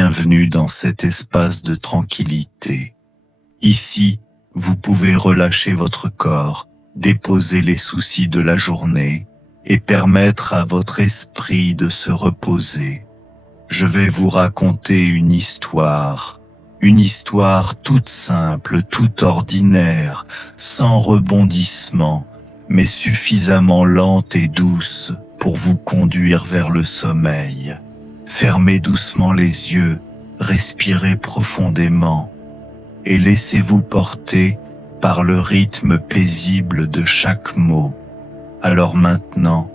bienvenue dans cet espace de tranquillité. Ici, vous pouvez relâcher votre corps, déposer les soucis de la journée et permettre à votre esprit de se reposer. Je vais vous raconter une histoire toute simple, toute ordinaire, sans rebondissement, mais suffisamment lente et douce pour vous conduire vers le sommeil. Fermez doucement les yeux, respirez profondément et laissez-vous porter par le rythme paisible de chaque mot. Alors maintenant,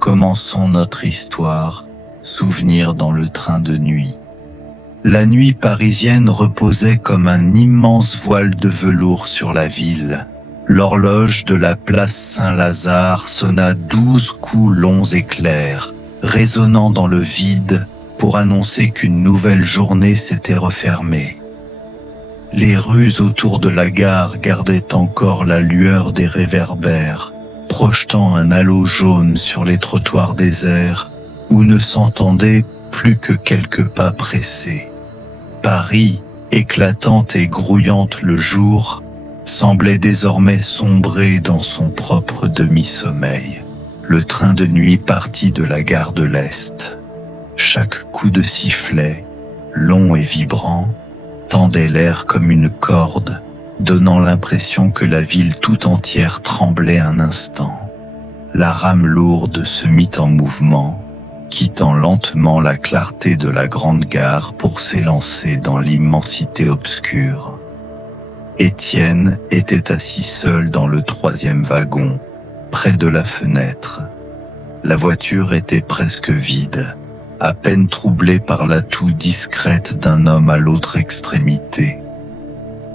commençons notre histoire, souvenir dans le train de nuit. La nuit parisienne reposait comme un immense voile de velours sur la ville. L'horloge de la place Saint-Lazare sonna 12 coups longs et clairs, résonnant dans le vide pour annoncer qu'une nouvelle journée s'était refermée. Les rues autour de la gare gardaient encore la lueur des réverbères, projetant un halo jaune sur les trottoirs déserts où ne s'entendaient plus que quelques pas pressés. Paris, éclatante et grouillante le jour, semblait désormais sombrer dans son propre demi-sommeil. Le train de nuit partit de la gare de l'Est. Chaque coup de sifflet, long et vibrant, tendait l'air comme une corde, donnant l'impression que la ville tout entière tremblait un instant. La rame lourde se mit en mouvement, quittant lentement la clarté de la grande gare pour s'élancer dans l'immensité obscure. Étienne était assis seul dans le 3e wagon, près de la fenêtre. La voiture était presque vide, à peine troublée par la toux discrète d'un homme à l'autre extrémité.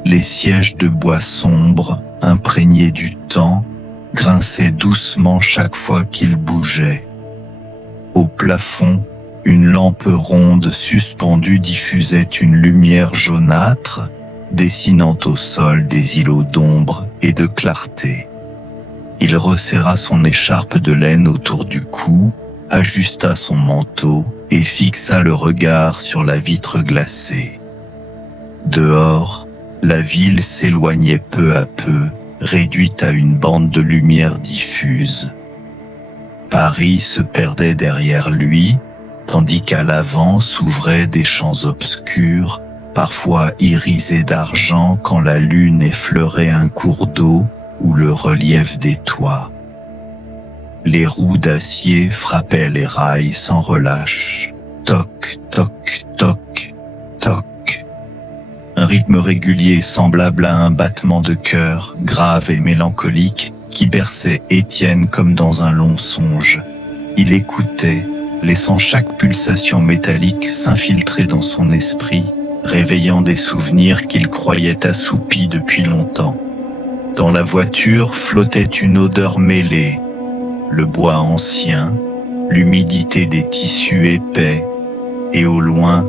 Les sièges de bois sombre, imprégnés du temps, grinçaient doucement chaque fois qu'il bougeait. Au plafond, une lampe ronde suspendue diffusait une lumière jaunâtre, dessinant au sol des îlots d'ombre et de clarté. Il resserra son écharpe de laine autour du cou, ajusta son manteau et fixa le regard sur la vitre glacée. Dehors, la ville s'éloignait peu à peu, réduite à une bande de lumière diffuse. Paris se perdait derrière lui, tandis qu'à l'avant s'ouvraient des champs obscurs, parfois irisés d'argent quand la lune effleurait un cours d'eau ou le relief des toits. Les roues d'acier frappaient les rails sans relâche. Toc, toc, toc, toc. Un rythme régulier semblable à un battement de cœur, grave et mélancolique, qui berçait Étienne comme dans un long songe. Il écoutait, laissant chaque pulsation métallique s'infiltrer dans son esprit, réveillant des souvenirs qu'il croyait assoupis depuis longtemps. Dans la voiture flottait une odeur mêlée, le bois ancien, l'humidité des tissus épais, et au loin,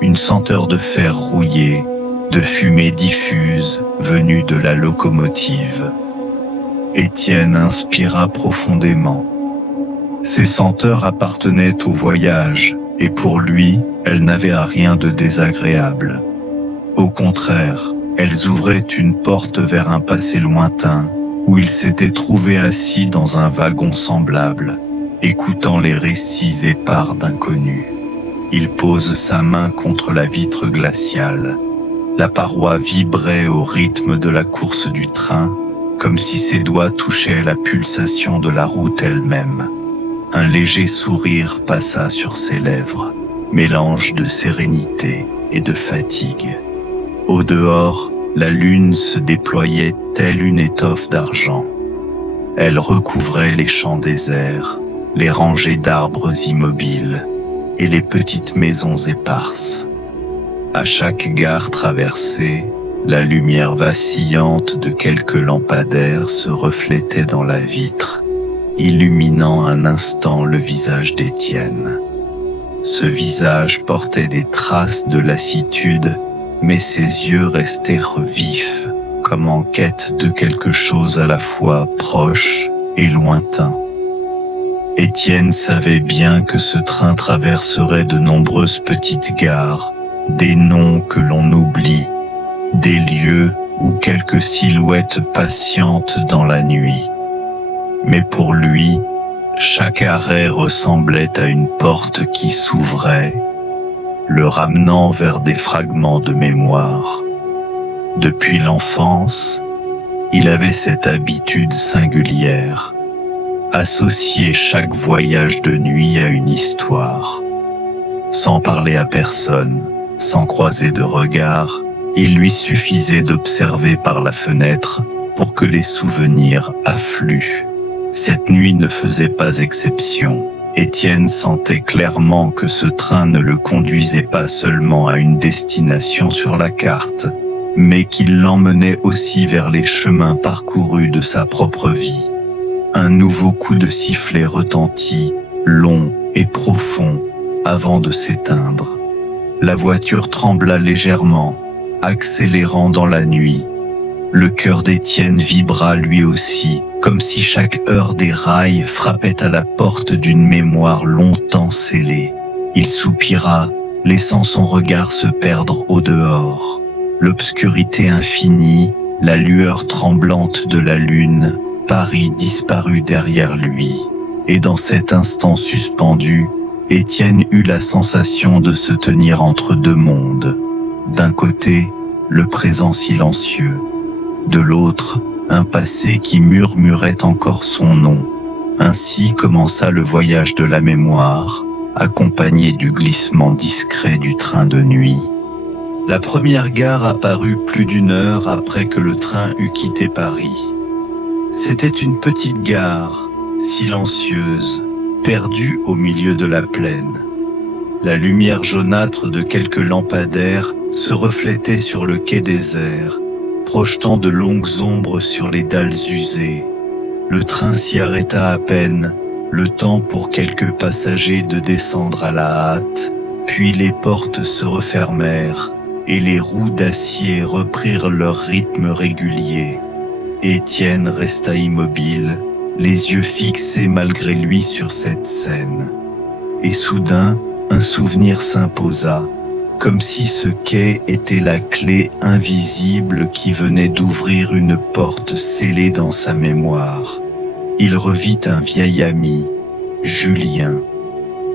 une senteur de fer rouillé, de fumée diffuse venue de la locomotive. Étienne inspira profondément. Ces senteurs appartenaient au voyage, et pour lui, elles n'avaient rien de désagréable. Au contraire, elles ouvraient une porte vers un passé lointain, où il s'était trouvé assis dans un wagon semblable, écoutant les récits épars d'inconnus. Il pose sa main contre la vitre glaciale. La paroi vibrait au rythme de la course du train, comme si ses doigts touchaient la pulsation de la route elle-même. Un léger sourire passa sur ses lèvres, mélange de sérénité et de fatigue. Au dehors, la lune se déployait telle une étoffe d'argent. Elle recouvrait les champs déserts, les rangées d'arbres immobiles et les petites maisons éparses. À chaque gare traversée, la lumière vacillante de quelques lampadaires se reflétait dans la vitre, illuminant un instant le visage d'Étienne. Ce visage portait des traces de lassitude, mais ses yeux restèrent vifs, comme en quête de quelque chose à la fois proche et lointain. Étienne savait bien que ce train traverserait de nombreuses petites gares, des noms que l'on oublie, des lieux où quelques silhouettes patientent dans la nuit. Mais pour lui, chaque arrêt ressemblait à une porte qui s'ouvrait, le ramenant vers des fragments de mémoire. Depuis l'enfance, il avait cette habitude singulière, associer chaque voyage de nuit à une histoire. Sans parler à personne, sans croiser de regard, il lui suffisait d'observer par la fenêtre pour que les souvenirs affluent. Cette nuit ne faisait pas exception. Étienne sentait clairement que ce train ne le conduisait pas seulement à une destination sur la carte, mais qu'il l'emmenait aussi vers les chemins parcourus de sa propre vie. Un nouveau coup de sifflet retentit, long et profond, avant de s'éteindre. La voiture trembla légèrement, accélérant dans la nuit. Le cœur d'Étienne vibra lui aussi, comme si chaque heure des rails frappait à la porte d'une mémoire longtemps scellée. Il soupira, laissant son regard se perdre au dehors. L'obscurité infinie, la lueur tremblante de la lune, Paris disparut derrière lui. Et dans cet instant suspendu, Étienne eut la sensation de se tenir entre deux mondes. D'un côté, le présent silencieux. De l'autre, un passé qui murmurait encore son nom. Ainsi commença le voyage de la mémoire, accompagné du glissement discret du train de nuit. La première gare apparut plus d'une heure après que le train eut quitté Paris. C'était une petite gare, silencieuse, perdue au milieu de la plaine. La lumière jaunâtre de quelques lampadaires se reflétait sur le quai désert, projetant de longues ombres sur les dalles usées. Le train s'y arrêta à peine, le temps pour quelques passagers de descendre à la hâte, puis les portes se refermèrent et les roues d'acier reprirent leur rythme régulier. Étienne resta immobile, les yeux fixés malgré lui sur cette scène. Et soudain, un souvenir s'imposa, comme si ce quai était la clé invisible qui venait d'ouvrir une porte scellée dans sa mémoire. Il revit un vieil ami, Julien.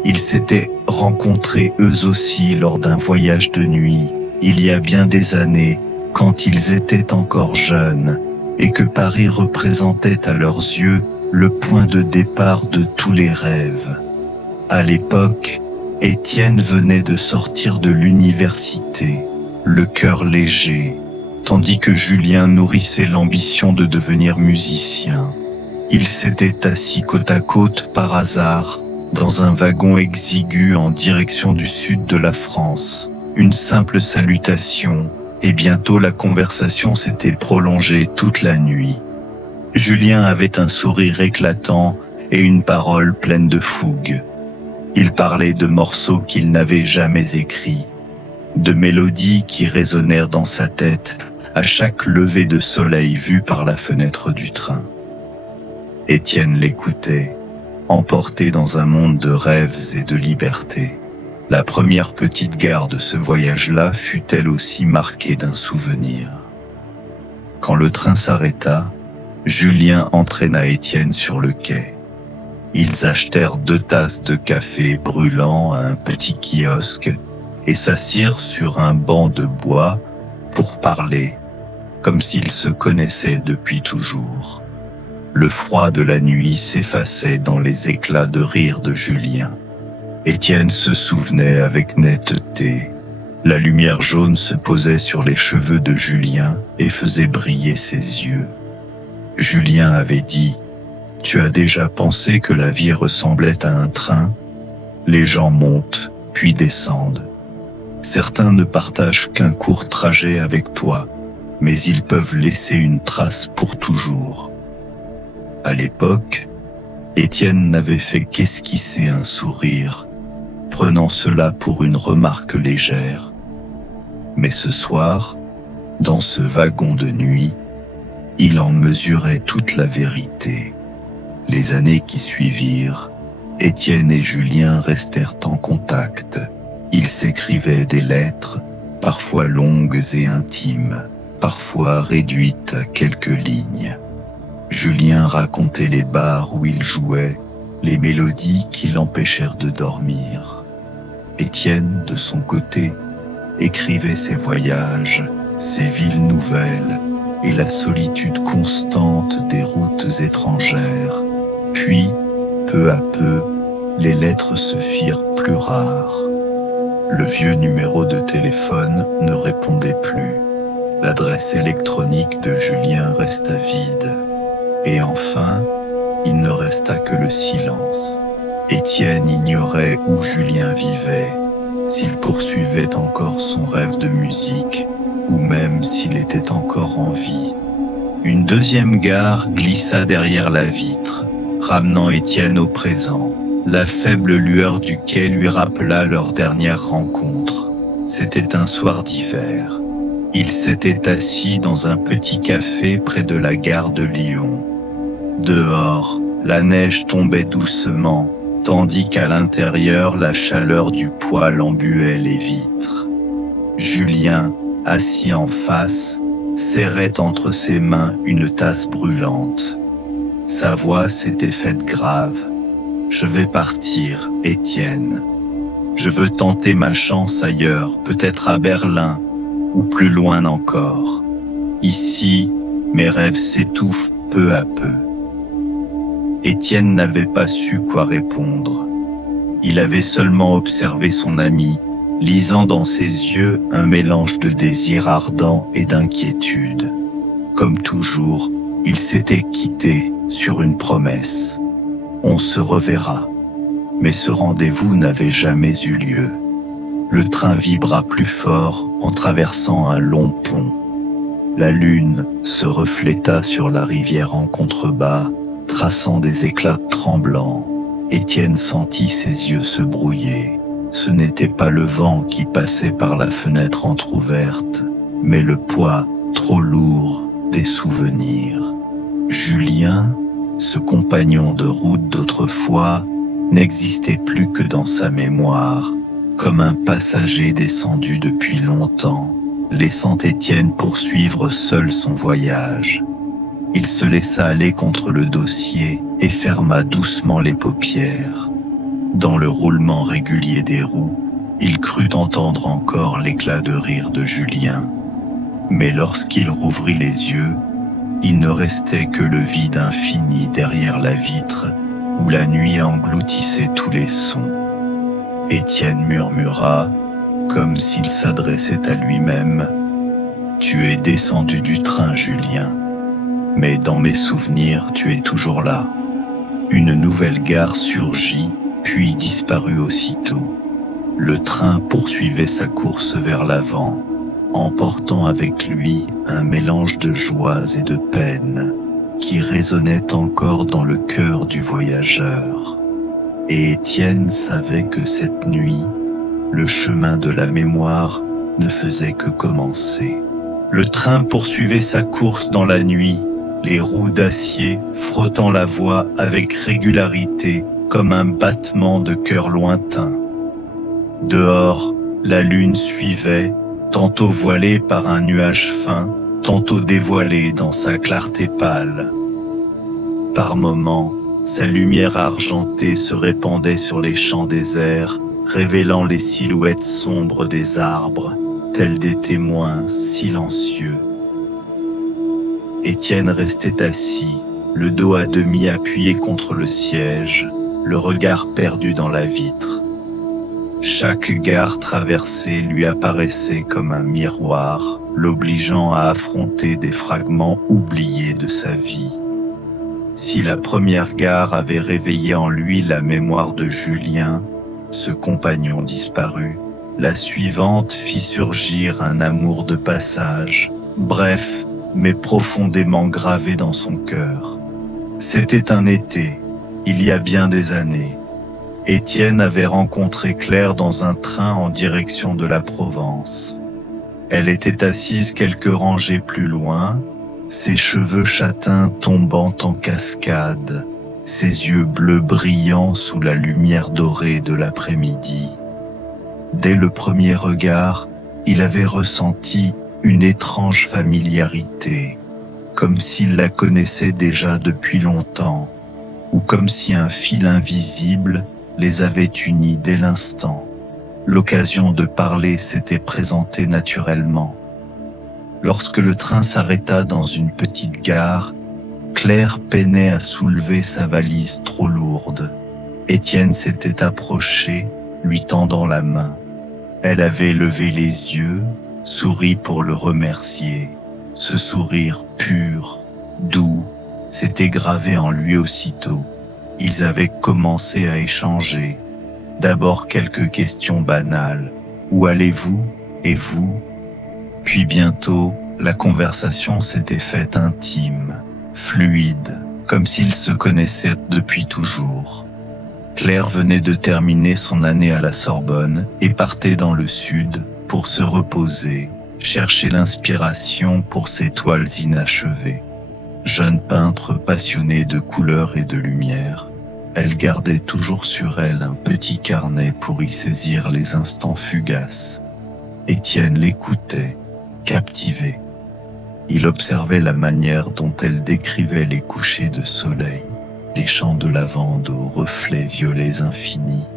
Ils s'étaient rencontrés eux aussi lors d'un voyage de nuit, il y a bien des années, quand ils étaient encore jeunes, et que Paris représentait à leurs yeux le point de départ de tous les rêves. À l'époque, Étienne venait de sortir de l'université, le cœur léger, tandis que Julien nourrissait l'ambition de devenir musicien. Ils s'étaient assis côte à côte par hasard, dans un wagon exigu en direction du sud de la France. Une simple salutation, et bientôt la conversation s'était prolongée toute la nuit. Julien avait un sourire éclatant et une parole pleine de fougue. Il parlait de morceaux qu'il n'avait jamais écrits, de mélodies qui résonnèrent dans sa tête à chaque lever de soleil vu par la fenêtre du train. Étienne l'écoutait, emporté dans un monde de rêves et de liberté. La première petite gare de ce voyage-là fut elle aussi marquée d'un souvenir. Quand le train s'arrêta, Julien entraîna Étienne sur le quai. Ils achetèrent 2 tasses de café brûlant à un petit kiosque et s'assirent sur un banc de bois pour parler, comme s'ils se connaissaient depuis toujours. Le froid de la nuit s'effaçait dans les éclats de rire de Julien. Étienne se souvenait avec netteté. La lumière jaune se posait sur les cheveux de Julien et faisait briller ses yeux. Julien avait dit « Tu as déjà pensé que la vie ressemblait à un train ? Les gens montent, puis descendent. Certains ne partagent qu'un court trajet avec toi, mais ils peuvent laisser une trace pour toujours. » À l'époque, Étienne n'avait fait qu'esquisser un sourire, prenant cela pour une remarque légère. Mais ce soir, dans ce wagon de nuit, il en mesurait toute la vérité. Les années qui suivirent Étienne et Julien restèrent en contact. Ils s'écrivaient des lettres, parfois longues et intimes, parfois réduites à quelques lignes. Julien racontait les bars où il jouait, les mélodies qui l'empêchèrent de dormir. Étienne, de son côté, écrivait ses voyages, ses villes nouvelles et la solitude constante des routes étrangères. Puis, peu à peu, les lettres se firent plus rares. Le vieux numéro de téléphone ne répondait plus. L'adresse électronique de Julien resta vide. Et enfin, il ne resta que le silence. Étienne ignorait où Julien vivait, s'il poursuivait encore son rêve de musique, ou même s'il était encore en vie. Une deuxième gare glissa derrière la vitre, ramenant Étienne au présent. La faible lueur du quai lui rappela leur dernière rencontre. C'était un soir d'hiver. Il s'était assis dans un petit café près de la gare de Lyon. Dehors, la neige tombait doucement, tandis qu'à l'intérieur, la chaleur du poêle embuait les vitres. Julien, assis en face, serrait entre ses mains une tasse brûlante. Sa voix s'était faite grave. « Je vais partir, Étienne. Je veux tenter ma chance ailleurs, peut-être à Berlin, ou plus loin encore. Ici, mes rêves s'étouffent peu à peu. » Étienne n'avait pas su quoi répondre. Il avait seulement observé son ami, lisant dans ses yeux un mélange de désir ardent et d'inquiétude. Comme toujours, il s'était quitté sur une promesse. On se reverra. Mais ce rendez-vous n'avait jamais eu lieu. Le train vibra plus fort en traversant un long pont. La lune se refléta sur la rivière en contrebas, traçant des éclats tremblants. Étienne sentit ses yeux se brouiller. Ce n'était pas le vent qui passait par la fenêtre entr'ouverte, mais le poids trop lourd des souvenirs. Julien, ce compagnon de route d'autrefois, n'existait plus que dans sa mémoire, comme un passager descendu depuis longtemps, laissant Étienne poursuivre seul son voyage. Il se laissa aller contre le dossier et ferma doucement les paupières. Dans le roulement régulier des roues, il crut entendre encore l'éclat de rire de Julien. Mais lorsqu'il rouvrit les yeux, il ne restait que le vide infini derrière la vitre où la nuit engloutissait tous les sons. Étienne murmura, comme s'il s'adressait à lui-même, « Tu es descendu du train, Julien. Mais dans mes souvenirs, tu es toujours là. » Une nouvelle gare surgit, puis disparut aussitôt. Le train poursuivait sa course vers l'avant, emportant avec lui un mélange de joies et de peines qui résonnait encore dans le cœur du voyageur. Et Étienne savait que cette nuit, le chemin de la mémoire ne faisait que commencer. Le train poursuivait sa course dans la nuit, les roues d'acier frottant la voie avec régularité comme un battement de cœur lointain. Dehors, la lune suivait, tantôt voilée par un nuage fin, tantôt dévoilée dans sa clarté pâle. Par moments, sa lumière argentée se répandait sur les champs déserts, révélant les silhouettes sombres des arbres, tels des témoins silencieux. Étienne restait assis, le dos à demi appuyé contre le siège, le regard perdu dans la vitre. Chaque gare traversée lui apparaissait comme un miroir, l'obligeant à affronter des fragments oubliés de sa vie. Si la première gare avait réveillé en lui la mémoire de Julien, ce compagnon disparu, la suivante fit surgir un amour de passage, bref, mais profondément gravé dans son cœur. C'était un été, il y a bien des années. Étienne avait rencontré Claire dans un train en direction de la Provence. Elle était assise quelques rangées plus loin, ses cheveux châtains tombant en cascade, ses yeux bleus brillants sous la lumière dorée de l'après-midi. Dès le premier regard, il avait ressenti une étrange familiarité, comme s'il la connaissait déjà depuis longtemps, ou comme si un fil invisible les avait unis dès l'instant. L'occasion de parler s'était présentée naturellement. Lorsque le train s'arrêta dans une petite gare, Claire peinait à soulever sa valise trop lourde. Étienne s'était approché, lui tendant la main. Elle avait levé les yeux, souri pour le remercier. Ce sourire pur, doux, s'était gravé en lui aussitôt. Ils avaient commencé à échanger. D'abord quelques questions banales. Où allez-vous? Et vous? Puis bientôt, la conversation s'était faite intime, fluide, comme s'ils se connaissaient depuis toujours. Claire venait de terminer son année à la Sorbonne et partait dans le sud pour se reposer, chercher l'inspiration pour ses toiles inachevées. Jeune peintre passionnée de couleurs et de lumière, elle gardait toujours sur elle un petit carnet pour y saisir les instants fugaces. Étienne l'écoutait, captivé. Il observait la manière dont elle décrivait les couchers de soleil, les champs de lavande aux reflets violets infinis,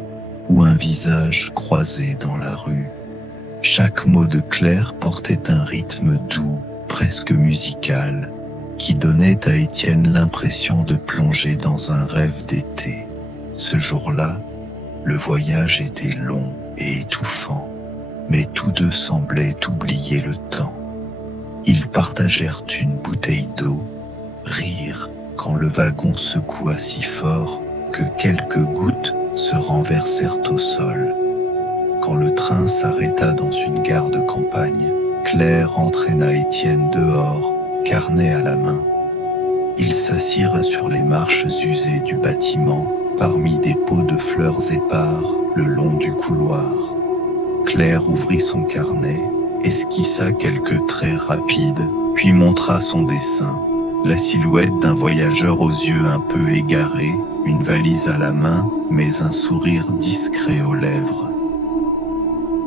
ou un visage croisé dans la rue. Chaque mot de Claire portait un rythme doux, presque musical, qui donnait à Étienne l'impression de plonger dans un rêve d'été. Ce jour-là, le voyage était long et étouffant, mais tous deux semblaient oublier le temps. Ils partagèrent une bouteille d'eau, rirent quand le wagon secoua si fort que quelques gouttes se renversèrent au sol. Quand le train s'arrêta dans une gare de campagne, Claire entraîna Étienne dehors, carnet à la main. Ils s'assirent sur les marches usées du bâtiment, parmi des pots de fleurs épars le long du couloir. Claire ouvrit son carnet, esquissa quelques traits rapides, puis montra son dessin. La silhouette d'un voyageur aux yeux un peu égarés, une valise à la main, mais un sourire discret aux lèvres.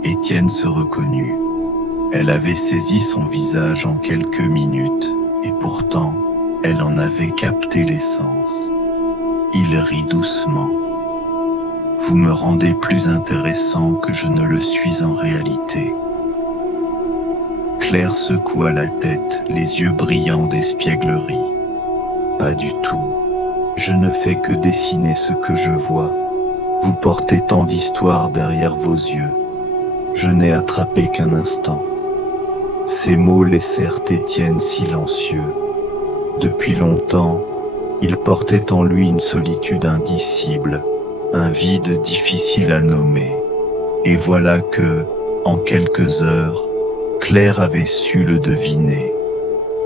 Étienne se reconnut. Elle avait saisi son visage en quelques minutes, et pourtant, elle en avait capté l'essence. Il rit doucement. « Vous me rendez plus intéressant que je ne le suis en réalité. » Claire secoua la tête, les yeux brillants d'espièglerie. « Pas du tout. Je ne fais que dessiner ce que je vois. Vous portez tant d'histoires derrière vos yeux. Je n'ai attrapé qu'un instant. » Ces mots laissèrent Étienne silencieux. Depuis longtemps, il portait en lui une solitude indicible, un vide difficile à nommer. Et voilà que, en quelques heures, Claire avait su le deviner.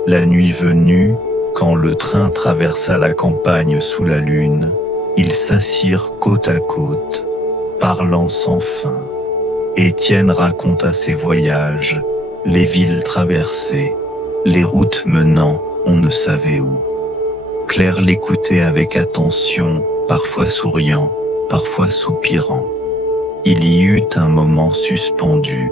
La nuit venue, quand le train traversa la campagne sous la lune, ils s'assirent côte à côte, parlant sans fin. Étienne raconta ses voyages, les villes traversées, les routes menant on ne savait où. Claire l'écoutait avec attention, parfois souriant, parfois soupirant. Il y eut un moment suspendu.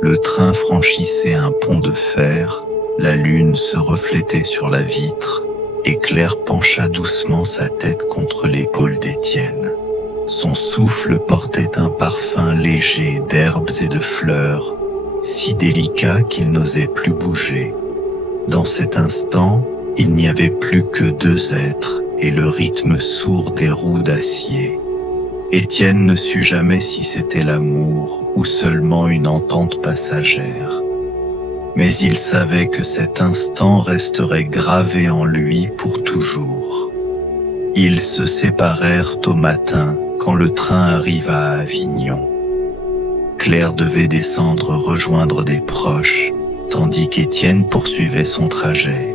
Le train franchissait un pont de fer, la lune se reflétait sur la vitre, et Claire pencha doucement sa tête contre l'épaule d'Étienne. Son souffle portait un parfum léger d'herbes et de fleurs, si délicat qu'il n'osait plus bouger. Dans cet instant, il n'y avait plus que deux êtres et le rythme sourd des roues d'acier. Étienne ne sut jamais si c'était l'amour ou seulement une entente passagère. Mais il savait que cet instant resterait gravé en lui pour toujours. Ils se séparèrent au matin quand le train arriva à Avignon. Claire devait descendre rejoindre des proches, tandis qu'Étienne poursuivait son trajet.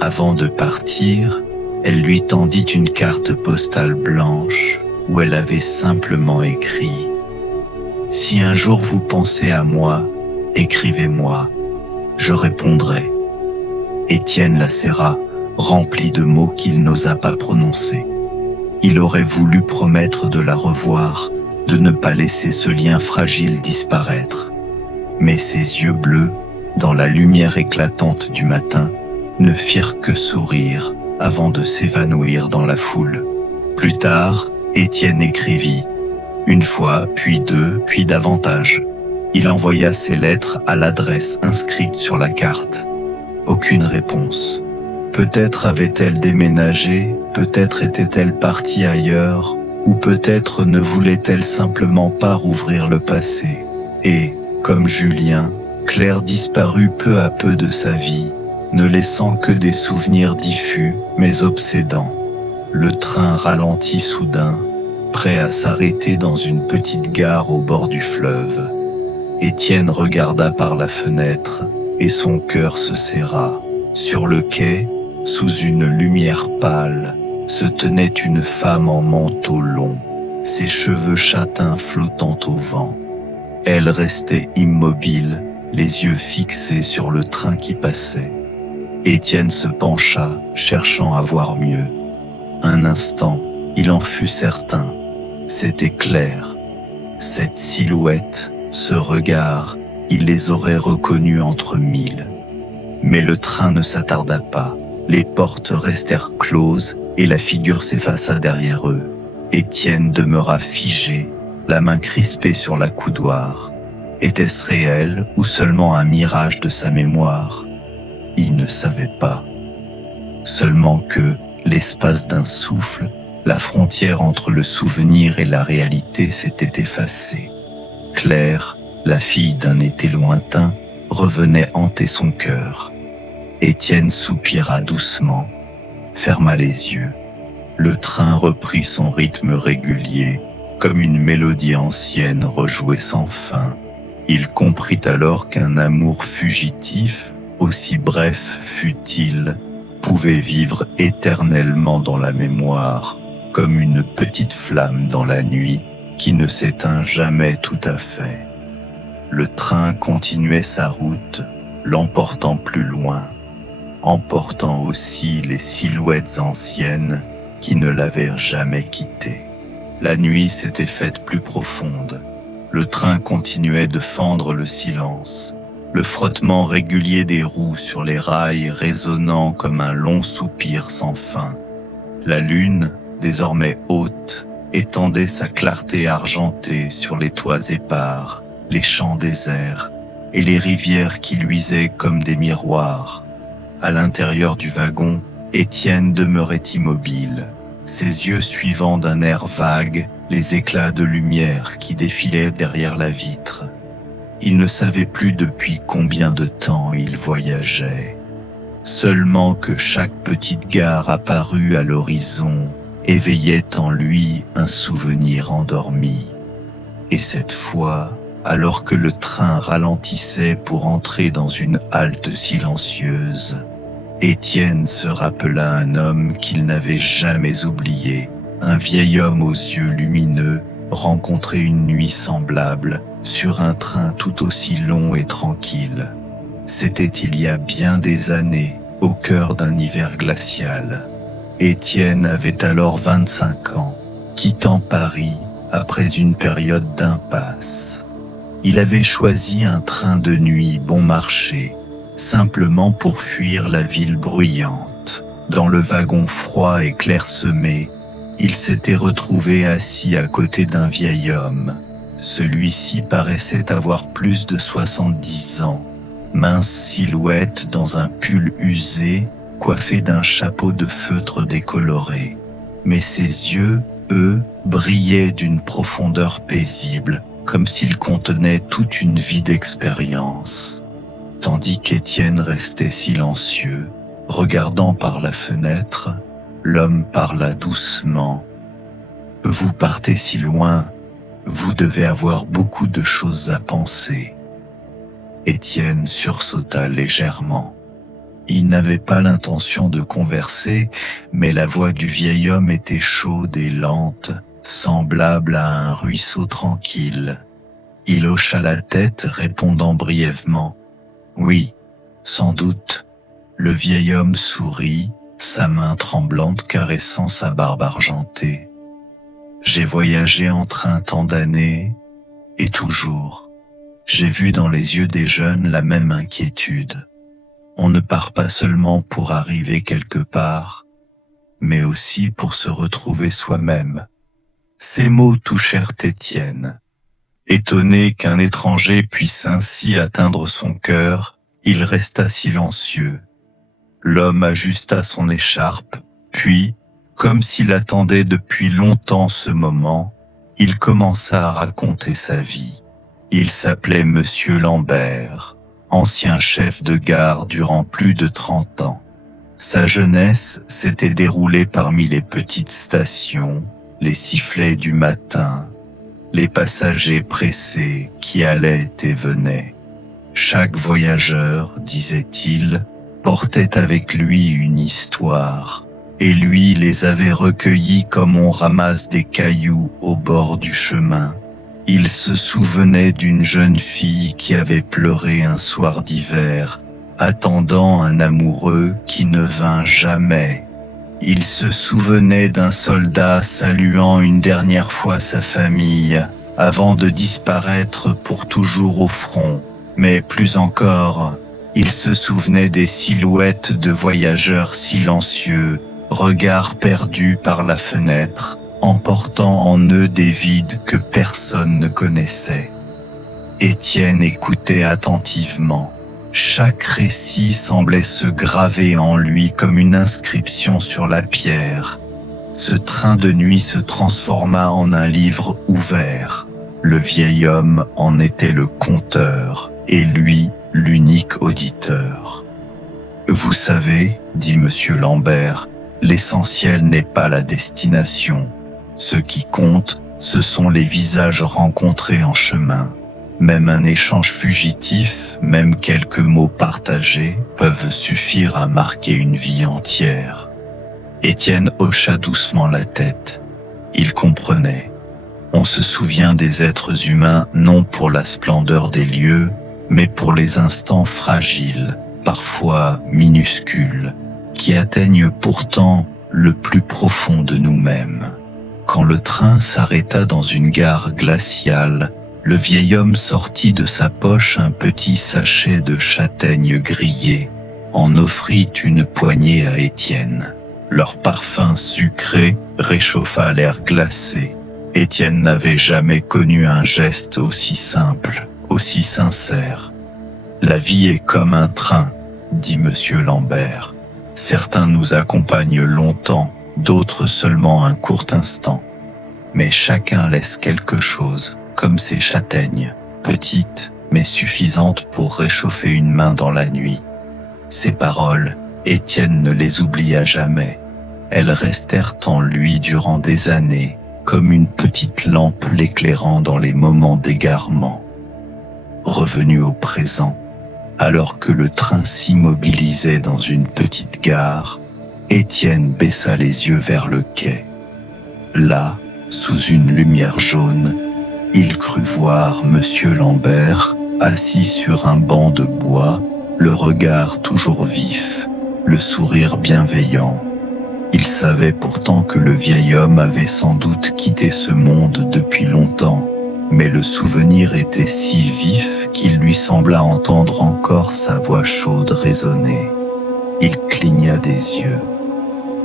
Avant de partir, elle lui tendit une carte postale blanche où elle avait simplement écrit « Si un jour vous pensez à moi, écrivez-moi, je répondrai. » Étienne la serra remplie de mots qu'il n'osa pas prononcer. Il aurait voulu promettre de la revoir, de ne pas laisser ce lien fragile disparaître. Mais ses yeux bleus, dans la lumière éclatante du matin, ne firent que sourire avant de s'évanouir dans la foule. Plus tard, Étienne écrivit, une fois, puis deux, puis davantage. Il envoya ses lettres à l'adresse inscrite sur la carte. Aucune réponse. Peut-être avait-elle déménagé, peut-être était-elle partie ailleurs, ou peut-être ne voulait-elle simplement pas rouvrir le passé. Et, comme Julien, Claire disparut peu à peu de sa vie, ne laissant que des souvenirs diffus mais obsédants. Le train ralentit soudain, prêt à s'arrêter dans une petite gare au bord du fleuve. Étienne regarda par la fenêtre et son cœur se serra. Sur le quai, sous une lumière pâle, se tenait une femme en manteau long, ses cheveux châtains flottant au vent. Elle restait immobile, les yeux fixés sur le train qui passait. Étienne se pencha, cherchant à voir mieux. Un instant, il en fut certain. C'était Claire. Cette silhouette, ce regard, il les aurait reconnus entre mille. Mais le train ne s'attarda pas. Les portes restèrent closes et la figure s'effaça derrière eux. Étienne demeura figé, la main crispée sur la coudoir. Était-ce réel ou seulement un mirage de sa mémoire? Il ne savait pas. Seulement que, l'espace d'un souffle, la frontière entre le souvenir et la réalité s'était effacée. Claire, la fille d'un été lointain, revenait hanter son cœur. Étienne soupira doucement, ferma les yeux. Le train reprit son rythme régulier, comme une mélodie ancienne rejouée sans fin. Il comprit alors qu'un amour fugitif, aussi bref fut-il, pouvait vivre éternellement dans la mémoire, comme une petite flamme dans la nuit qui ne s'éteint jamais tout à fait. Le train continuait sa route, l'emportant plus loin, emportant aussi les silhouettes anciennes qui ne l'avaient jamais quitté. La nuit s'était faite plus profonde. Le train continuait de fendre le silence, le frottement régulier des roues sur les rails résonnant comme un long soupir sans fin. La lune, désormais haute, étendait sa clarté argentée sur les toits épars, les champs déserts et les rivières qui luisaient comme des miroirs. À l'intérieur du wagon, Étienne demeurait immobile, ses yeux suivant d'un air vague les éclats de lumière qui défilaient derrière la vitre. Il ne savait plus depuis combien de temps il voyageait. Seulement que chaque petite gare apparue à l'horizon éveillait en lui un souvenir endormi. Et cette fois, alors que le train ralentissait pour entrer dans une halte silencieuse, Étienne se rappela un homme qu'il n'avait jamais oublié, un vieil homme aux yeux lumineux, rencontré une nuit semblable, sur un train tout aussi long et tranquille. C'était il y a bien des années, au cœur d'un hiver glacial. Étienne avait alors 25 ans, quittant Paris après une période d'impasse. Il avait choisi un train de nuit bon marché, simplement pour fuir la ville bruyante. Dans le wagon froid et clairsemé, il s'était retrouvé assis à côté d'un vieil homme. Celui-ci paraissait avoir plus de 70 ans, mince silhouette dans un pull usé, coiffé d'un chapeau de feutre décoloré. Mais ses yeux, eux, brillaient d'une profondeur paisible, comme s'ils contenaient toute une vie d'expérience. Tandis qu'Étienne restait silencieux, regardant par la fenêtre, l'homme parla doucement. « Vous partez si loin, vous devez avoir beaucoup de choses à penser. » Étienne sursauta légèrement. Il n'avait pas l'intention de converser, mais la voix du vieil homme était chaude et lente, semblable à un ruisseau tranquille. Il hocha la tête, répondant brièvement. « Oui, sans doute. » Le vieil homme sourit, sa main tremblante caressant sa barbe argentée. J'ai voyagé en train tant d'années, et toujours, j'ai vu dans les yeux des jeunes la même inquiétude. On ne part pas seulement pour arriver quelque part, mais aussi pour se retrouver soi-même. Ces mots touchèrent Étienne. Étonné qu'un étranger puisse ainsi atteindre son cœur, il resta silencieux. L'homme ajusta son écharpe, puis, comme s'il attendait depuis longtemps ce moment, il commença à raconter sa vie. Il s'appelait Monsieur Lambert, ancien chef de gare durant plus de 30 ans. Sa jeunesse s'était déroulée parmi les petites stations, les sifflets du matin, les passagers pressés qui allaient et venaient. Chaque voyageur, disait-il, portait avec lui une histoire, et lui les avait recueillis comme on ramasse des cailloux au bord du chemin. Il se souvenait d'une jeune fille qui avait pleuré un soir d'hiver, attendant un amoureux qui ne vint jamais. Il se souvenait d'un soldat saluant une dernière fois sa famille, avant de disparaître pour toujours au front. Mais plus encore, il se souvenait des silhouettes de voyageurs silencieux, regards perdus par la fenêtre, emportant en eux des vides que personne ne connaissait. Étienne écoutait attentivement. Chaque récit semblait se graver en lui comme une inscription sur la pierre. Ce train de nuit se transforma en un livre ouvert. Le vieil homme en était le conteur, et lui, l'unique auditeur. « Vous savez, dit Monsieur Lambert, l'essentiel n'est pas la destination. Ce qui compte, ce sont les visages rencontrés en chemin. Même un échange fugitif, même quelques mots partagés, peuvent suffire à marquer une vie entière. » Étienne hocha doucement la tête. Il comprenait. On se souvient des êtres humains non pour la splendeur des lieux, mais pour les instants fragiles, parfois minuscules, qui atteignent pourtant le plus profond de nous-mêmes. Quand le train s'arrêta dans une gare glaciale, le vieil homme sortit de sa poche un petit sachet de châtaignes grillées, en offrit une poignée à Étienne. Leur parfum sucré réchauffa l'air glacé. Étienne n'avait jamais connu un geste aussi simple, aussi sincère. « La vie est comme un train, dit Monsieur Lambert. Certains nous accompagnent longtemps, d'autres seulement un court instant. Mais chacun laisse quelque chose, comme ces châtaignes, petites mais suffisantes pour réchauffer une main dans la nuit. » Ces paroles, Étienne ne les oublia jamais. Elles restèrent en lui durant des années, comme une petite lampe l'éclairant dans les moments d'égarement. Revenu au présent, alors que le train s'immobilisait dans une petite gare, Étienne baissa les yeux vers le quai. Là, sous une lumière jaune, il crut voir Monsieur Lambert, assis sur un banc de bois, le regard toujours vif, le sourire bienveillant. Il savait pourtant que le vieil homme avait sans doute quitté ce monde depuis longtemps, mais le souvenir était si vif qu'il lui sembla entendre encore sa voix chaude résonner. Il cligna des yeux.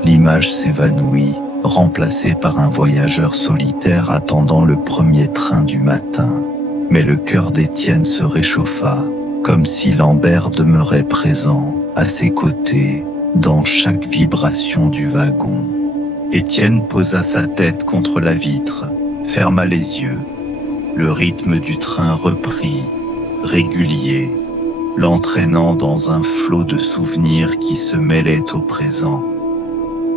L'image s'évanouit, remplacée par un voyageur solitaire attendant le premier train du matin. Mais le cœur d'Étienne se réchauffa, comme si Lambert demeurait présent, à ses côtés, dans chaque vibration du wagon. Étienne posa sa tête contre la vitre, ferma les yeux. Le rythme du train reprit, régulier, l'entraînant dans un flot de souvenirs qui se mêlaient au présent.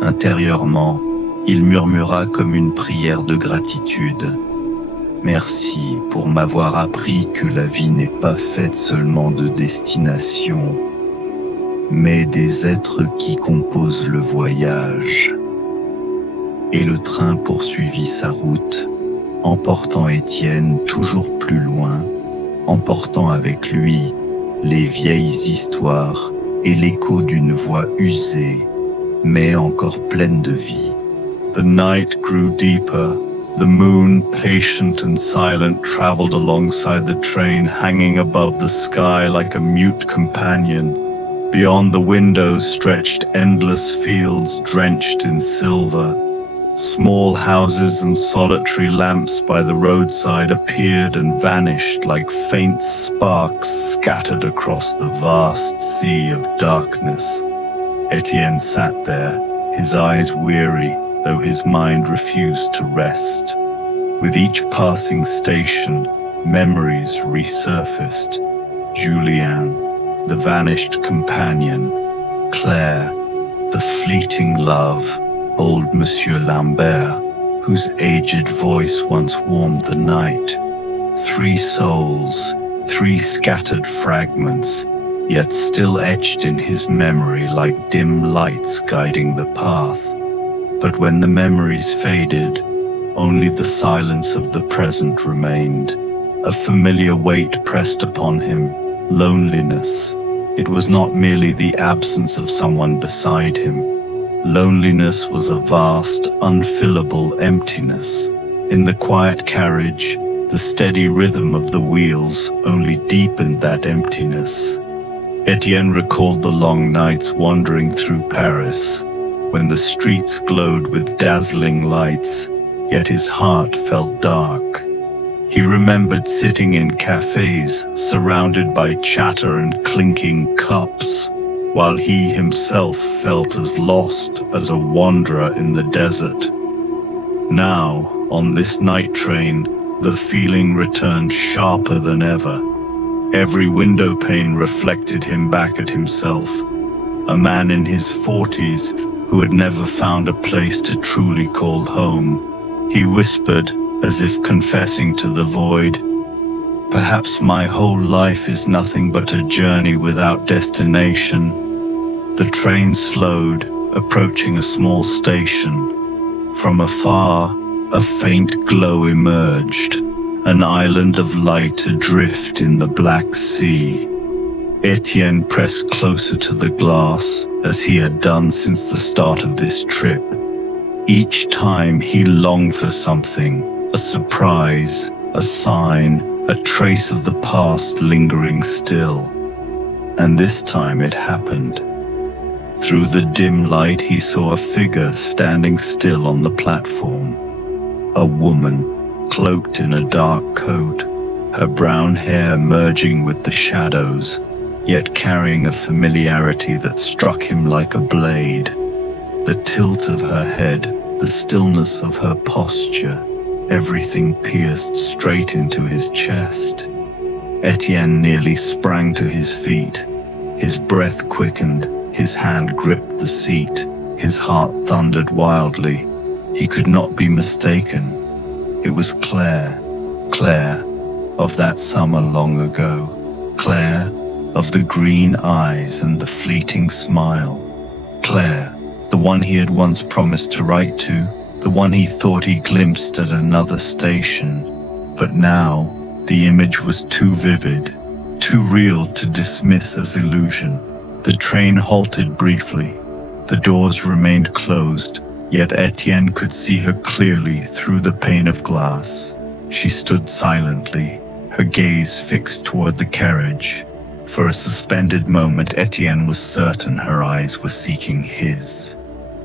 Intérieurement, il murmura comme une prière de gratitude. « Merci pour m'avoir appris que la vie n'est pas faite seulement de destinations, mais des êtres qui composent le voyage. » Et le train poursuivit sa route, emportant Étienne toujours plus loin, emportant avec lui les vieilles histoires et l'écho d'une voix usée, mais encore pleine de vie. The night grew deeper. The moon, patient and silent, traveled alongside the train, hanging above the sky like a mute companion. Beyond the windows stretched endless fields drenched in silver. Small houses and solitary lamps by the roadside appeared and vanished like faint sparks scattered across the vast sea of darkness. Etienne sat there, his eyes weary, though his mind refused to rest. With each passing station, memories resurfaced. Julien, the vanished companion, Claire, the fleeting love, old Monsieur Lambert, whose aged voice once warmed the night. 3 souls, 3 scattered fragments, yet still etched in his memory like dim lights guiding the path. But when the memories faded, only the silence of the present remained. A familiar weight pressed upon him, loneliness. It was not merely the absence of someone beside him. Loneliness was a vast, unfillable emptiness. In the quiet carriage, the steady rhythm of the wheels only deepened that emptiness. Etienne recalled the long nights wandering through Paris, when the streets glowed with dazzling lights, yet his heart felt dark. He remembered sitting in cafes, surrounded by chatter and clinking cups, while he himself felt as lost as a wanderer in the desert. Now, on this night train, the feeling returned sharper than ever. Every window pane reflected him back at himself, a man in his 40s who had never found a place to truly call home. He whispered, as if confessing to the void, "Perhaps my whole life is nothing but a journey without destination." The train slowed, approaching a small station. From afar, a faint glow emerged, an island of light adrift in the Black Sea. Etienne pressed closer to the glass, as he had done since the start of this trip. Each time he longed for something, a surprise, a sign, a trace of the past lingering still. And this time it happened. Through the dim light he saw a figure standing still on the platform. A woman, cloaked in a dark coat, her brown hair merging with the shadows, yet carrying a familiarity that struck him like a blade. The tilt of her head, the stillness of her posture, everything pierced straight into his chest. Etienne nearly sprang to his feet. His breath quickened, his hand gripped the seat, his heart thundered wildly. He could not be mistaken. It was Claire, Claire of that summer long ago, Claire of the green eyes and the fleeting smile, Claire, the one he had once promised to write to, the one he thought he glimpsed at another station. But now, the image was too vivid, too real to dismiss as illusion. The train halted briefly. The doors remained closed, yet Etienne could see her clearly through the pane of glass. She stood silently, her gaze fixed toward the carriage. For a suspended moment, Etienne was certain her eyes were seeking his.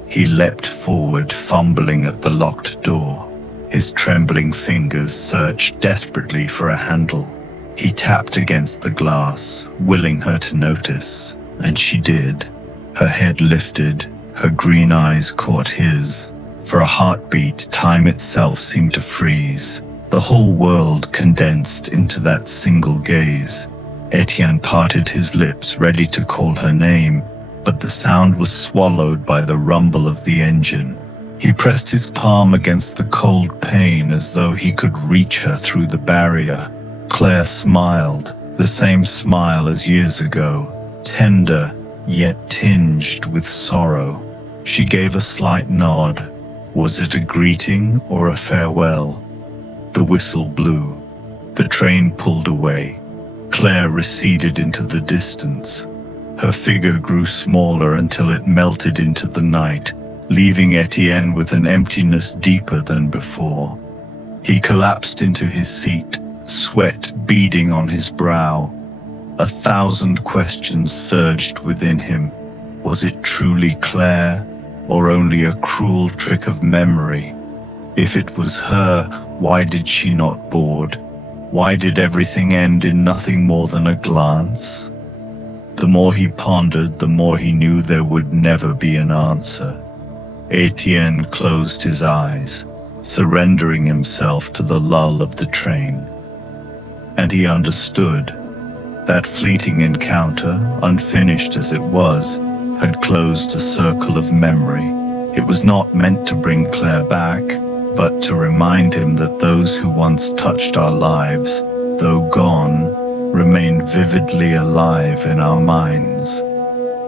He leapt forward, fumbling at the locked door. His trembling fingers searched desperately for a handle. He tapped against the glass, willing her to notice, and she did. Her head lifted, her green eyes caught his. For a heartbeat, time itself seemed to freeze. The whole world condensed into that single gaze. Etienne parted his lips, ready to call her name, but the sound was swallowed by the rumble of the engine. He pressed his palm against the cold pane as though he could reach her through the barrier. Claire smiled, the same smile as years ago, tender, yet tinged with sorrow. She gave a slight nod. Was it a greeting or a farewell? The whistle blew. The train pulled away. Claire receded into the distance. Her figure grew smaller until it melted into the night, leaving Etienne with an emptiness deeper than before. He collapsed into his seat, sweat beading on his brow. 1,000 questions surged within him. Was it truly Claire, or only a cruel trick of memory? If it was her, why did she not board? Why did everything end in nothing more than a glance? The more he pondered, the more he knew there would never be an answer. Etienne closed his eyes, surrendering himself to the lull of the train. And he understood. That fleeting encounter, unfinished as it was, had closed a circle of memory. It was not meant to bring Claire back, but to remind him that those who once touched our lives, though gone, remain vividly alive in our minds.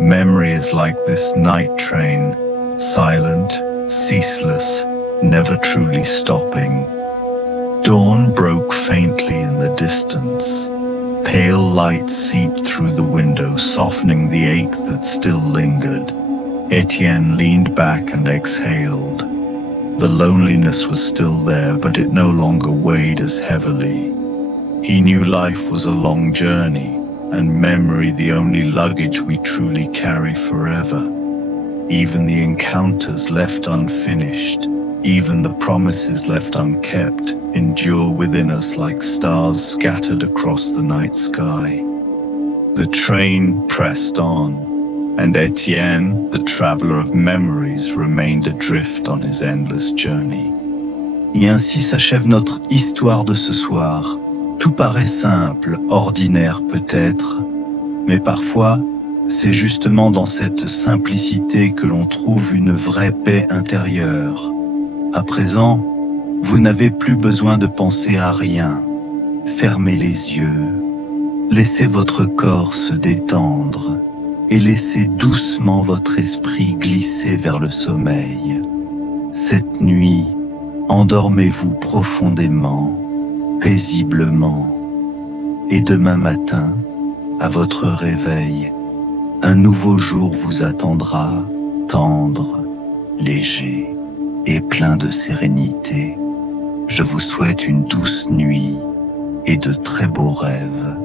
Memory is like this night train, silent, ceaseless, never truly stopping. Dawn broke faintly in the distance. Pale light seeped through the window, softening the ache that still lingered. Etienne leaned back and exhaled. The loneliness was still there, but it no longer weighed as heavily. He knew life was a long journey, and memory the only luggage we truly carry forever. Even the encounters left unfinished, even the promises left unkept, endure within us like stars scattered across the night sky. The train pressed on, and Etienne, the traveler of memories, remained adrift on his endless journey. Et ainsi s'achève notre histoire de ce soir. Tout paraît simple, ordinaire peut-être, mais parfois, c'est justement dans cette simplicité que l'on trouve une vraie paix intérieure. À présent, vous n'avez plus besoin de penser à rien. Fermez les yeux, laissez votre corps se détendre et laissez doucement votre esprit glisser vers le sommeil. Cette nuit, endormez-vous profondément, paisiblement, et demain matin, à votre réveil, un nouveau jour vous attendra, tendre, léger et plein de sérénité. Je vous souhaite une douce nuit et de très beaux rêves.